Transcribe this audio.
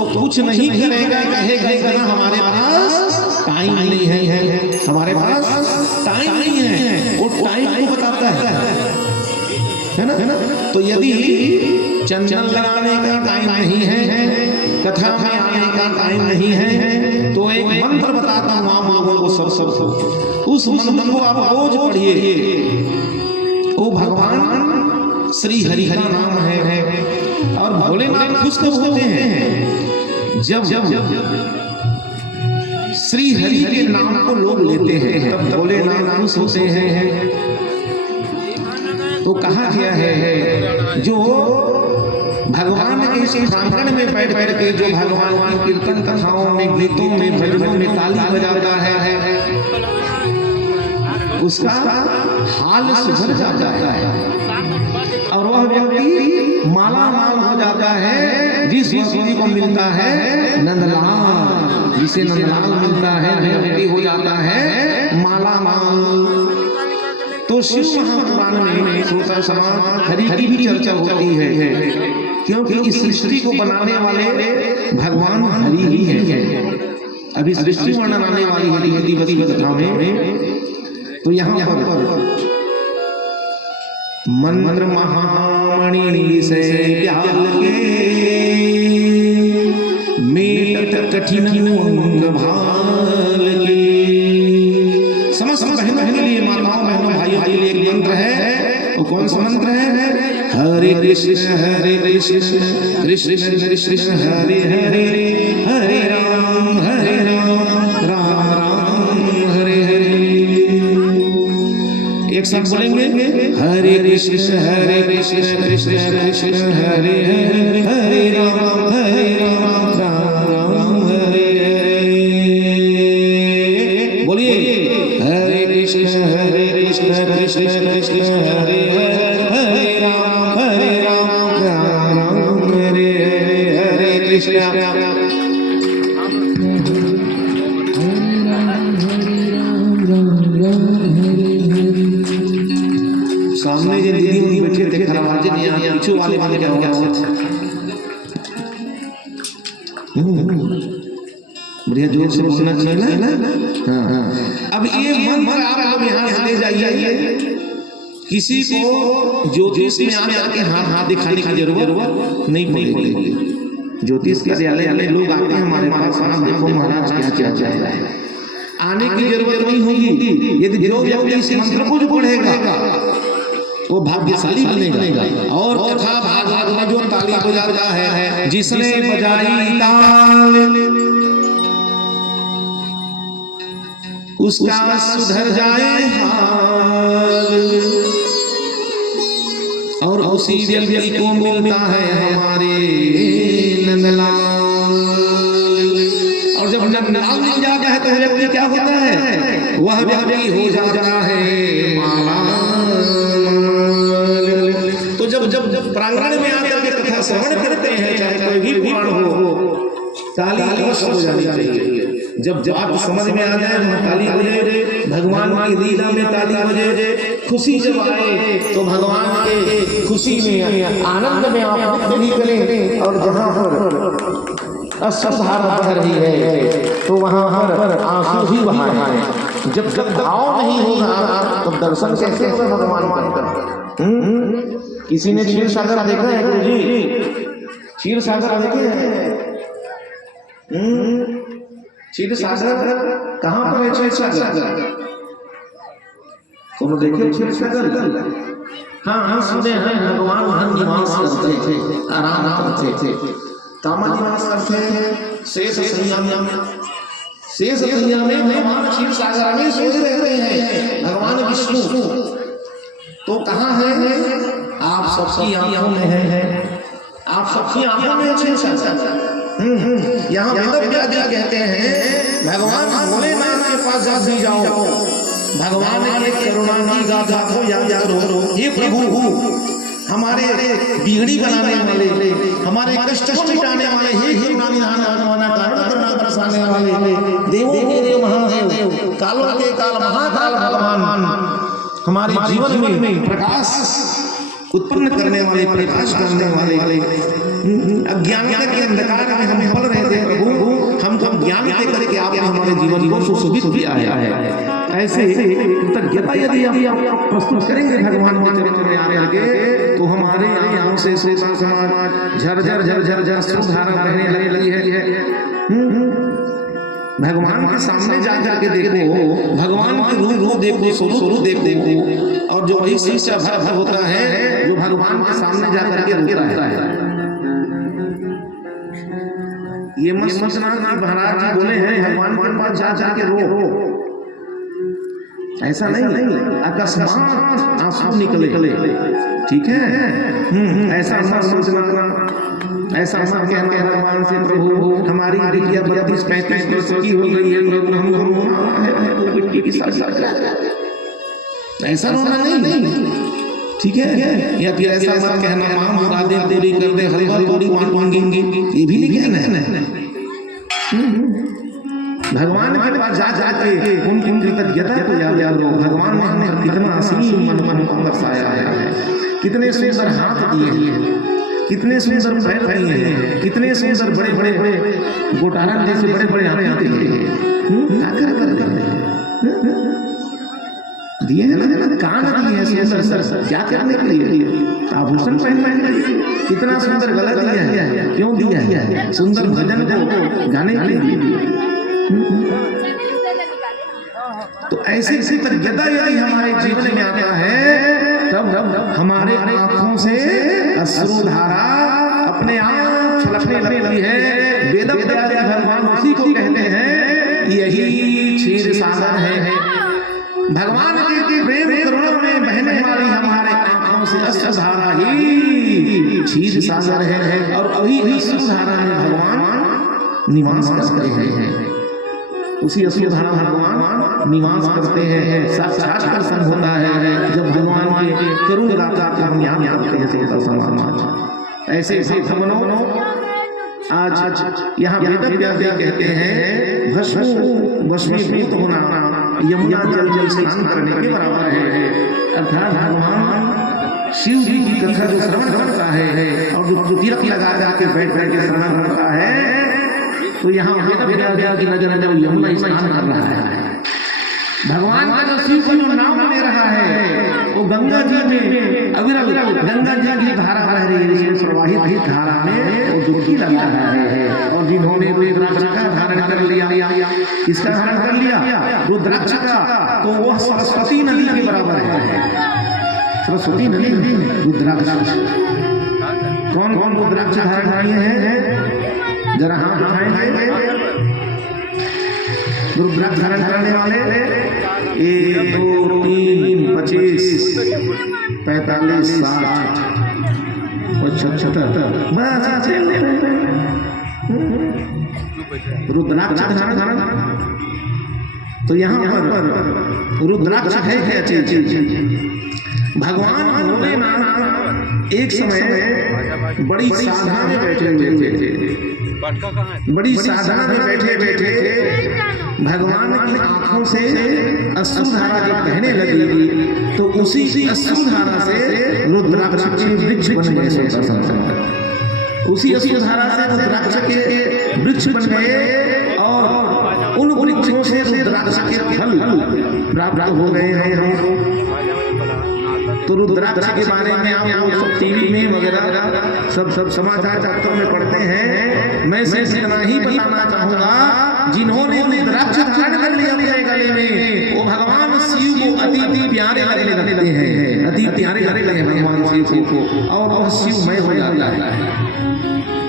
तो कुछ नहीं करेगा, कहेगा ना हमारे पास टाइम नहीं है, हमारे पास टाइम नहीं है, वो टाइम को बताता है ना। तो यदि चंदन लगाने का टाइम नहीं है, कथा में आने का टाइम नहीं है, तो एक मंत्र बताता हूँ आप लोगों को, सब उस मंत्र को आप रोज पढ़िए। वो भगवान श्री हरि का नाम है। और भोलेनाथ खुश कब होते हैं? जब श्री हरि के नाम को लोग लेते हैं, तब भोलेनाथ खुश होते हैं। तो कहा गया है जो भगवान के इस प्रांगण में बैठ के जो भगवान की कीर्तन कथाओं में, गीतों में, भजनों में ताली बजाता है, उसका हाल सुधर जाता है और वह व्यक्ति माला माल हो जाता है। जिस व्यक्ति को मिलता है नंदलाल, जिसे नंदलाल मिलता है, व्यक्ति हो जाता है माला माल। तो शिव महापुराण में श्रोता समाज हरि की भी चर्चा होती है, क्योंकि इस सृष्टि को बनाने वाले भगवान हरि ही हैं। अभी सृष्टि वर्णन आने वाली हरि दिवस की कथा में, तो यहाँ पर मंत्र महामणि से प्याल के मेट कठिन अंग भाल के। समस्त बहनों के लिए, माताओं बहनों भाइयों के लिए एक मंत्र है। वो कौन सा मंत्र है? हरे कृष्ण कृष्ण कृष्ण हरे हरे, हरे राम राम राम हरे हरे। एक साथ बोलेंगे, हरे कृष्ण कृष्ण कृष्ण हरे हरे, हरे राम राम राम हरे हरे। बोलिए, हरे कृष्ण कृष्ण कृष्ण हरे हरे, हरे राम राम हरे हरे, हरे कृष्ण। सामने जो दीदी उन्हीं बैठे थे, खराब आवाज नहीं आ रही, पीछे वाले क्या हो गया? बढ़िया जोर से बोलना चाहिए ना। हाँ। अब ये मंत्र आप यहाँ से ले जाइए। किसी को ज्योतिष में आके हाथ दिखाने की जरूरत नहीं पड़ेगी। ज्योतिष कार्यालय में लोग आते हैं हमारे पास, आप देखो महाराज क्या क्या है, आने की जरूरत नहीं होगी। यदि जो व्यक्ति इस मंत्र को जो पढ़ेगा वो भाग्यशाली बनेगा। और कथा भागवत में जो ताली बजाता है, जिसने बजाई ताल उसका सुधर जाए हाल, और उसी व्यक्ति को मिलता है हमारे नंदलाल। और जब नंदलाल मिल जाता है तो व्यक्ति क्या होता है? वह व्यक्ति हो जाता है माला। तो जब प्रांगण में आकर के कथा श्रवण करते हैं, चाहे कोई भी पुराण हो, ताली अवश्य हो जानी चाहिए। जब आप समझ में आ जाए ताली बजे, भगवान की लीला में ताली बजे, खुशी जब आए तो भगवान के खुशी में, आनंद में आप नृत्य करें। और जहाँ पर अश्रुधारा बह रही है तो वहाँ पर आंसू ही बहाएं। जब भाव नहीं होगा तो दर्शन कैसे होगा भगवान का? किसी ने क्षीर सागर देखा है गुरु जी? क्षीर सागर देखे हैं? क्षीर सागर कहाँ पर है? क्षीर सागर तुम देखे? क्षीर सागर हाँ सुने हैं, भगवान वहाँ निवास करते थे, आराम करते थे, कामा निवास करते थे। शेष सैया में भगवान क्षीर सागर में सोच रहते हैं भगवान विष्णु। तो कहाँ है? आप सबकी आंखों में है, आप सबकी आंखों में क्षीर सागर। यहाँ वेदव्यास कहते हैं भगवान भोलेनाथ के पास जाओ, भगवान के करुणा की गाथा को याद करो। हे प्रभु, हमारे बिगड़ी बनाने वाले, हमारे कष्ट को मिटाने वाले, हे करुणा बरसाने वाले, देवों के देव महादेव, कालों के काल महाकाल भगवान, हमारे जीवन में प्रकाश उत्पन्न करने वाले, प्रकाश करने वाले, अज्ञानता के अंधकार में हम पल रहे ऐसे कृतज्ञता यदि आप प्रस्तुत करेंगे भगवान के चरणों में आकर के, तो हमारे यहाँ से श्रोता समाज झरझर झरझर अश्रुधारा बहने लगी है। भगवान के सामने जा करके देखो, भगवान के रूप देखो, स्वरूप देखो, और जो वही शिष्य भक्त होता है जो भगवान के सामने जा करके रोता है। ये मत सोचना कि महाराज जी बोले हैं भगवान के पास जा जाके रो, ऐसा नहीं, अकस्मात आंसू निकले, ठीक है, ऐसा मत सोचना, ऐसा मत कहना भगवान से प्रभु हमारी बिटिया 32-35 वर्ष की हो गई है, प्रभु हम बिटिया की शादी कर रहे, ऐसा रोना नहीं, ठीक है। या फिर ऐसा मत कहना मां मुरादे पूरी कर दे, हलवा पूरी मांगेंगे, ये भी नहीं कहना है। भगवान के पास जा जाके उनकी कृतज्ञता को याद करो। भगवान ने हमें कितना असीम मन को दर्शाया है, कितने सुंदर हाथ दिए हैं, कितने सुंदर पैर दिए हैं, कितने सुंदर बड़े बड़े गोटाला जैसे बड़े बड़े हाथ दिए हैं ना, कान दिए हैं सुंदर, क्या करने के लिए, आभूषण पहनने के लिए, कितना सुंदर गला दिया है, क्यों दिया है, सुंदर भजन को गाने के लिए। तो ऐसे कृतज्ञता यदि हमारे जीवन में आता है, तब हमारे आंखों से अश्रुधारा अपने आप छलकने लगती है। वेद व्यास भगवान उसी को कहते हैं, यही क्षीर सागर है। भगवान के प्रेम करुणा में बहने वाली हमारे आंखों से अश्रुधारा ही क्षीर सागर है, और वही अश्रुधारा में भगवान निवास करते हैं। उसी अश्रुधारा भगवान निवास करते हैं। साक्षात दर्शन होता है जब भगवान के करुण गाथा को हम याद करते हैं। समाज ऐसे भगवानों आज यहाँ वेद व्यास कहते हैं भस्मीभूत होना यमुना जल स्नान करने के बराबर है। अर्थात भगवान शिव जी की कथा जो श्रवण करता है और जो तिलक लगा जाके बैठ के श्रवण करता है, तो यहाँ वेद व्यास की नजर जब यमुना स्नान कर रहा है, भगवान का जो शिव का जो नाम ले रहा है वो गंगा जी में अविरल गंगा जी की धारा बह रही है, प्रवाहित धारा में वो डुबकी लगा रहा है। और जिन्होंने रुद्राक्ष का धारण कर लिया, किसका धारण कर लिया, रुद्राक्ष का, तो वह सरस्वती नदी के बराबर है। सरस्वती नदी रुद्राक्ष, कौन कौन रुद्राक्ष धारण किए हैं, जरा हाथ उठाएंगे। रुद्राक्ष धारण करने वाले 1 2 3 25 45 60 और 76 रुद्राक्ष धारण। तो यहाँ पर रुद्राक्ष है क्या चीज? भगवान भोलेनाथ एक समय में बड़ी साधना में बैठे हुए थे। बड़ी साधना में बैठे बैठे भगवान की आंखों से अश्रुधारा जब बहने लगी, तो उसी अश्रुधारा से रुद्राक्ष के वृक्ष बन गए। उसी अश्रुधारा से रुद्राक्ष के वृक्ष बन गए और उन वृक्षों से रुद्राक्ष के फल प्राप्त हो गए हैं। तो रुद्राक्ष के बारे में आप सब टीवी में वगैरह सब समाचार पत्रों में पढ़ते हैं। मैं सिर्फ इतना ही बताना चाहूंगा, जिन्होंने रुद्राक्ष धारण कर लिया अपने गले में, वो भगवान शिव को अति प्यारे लगने लगते हैं, अति प्यारे लगते हैं भगवान शिव को, और वह शिवमय हो जाता है।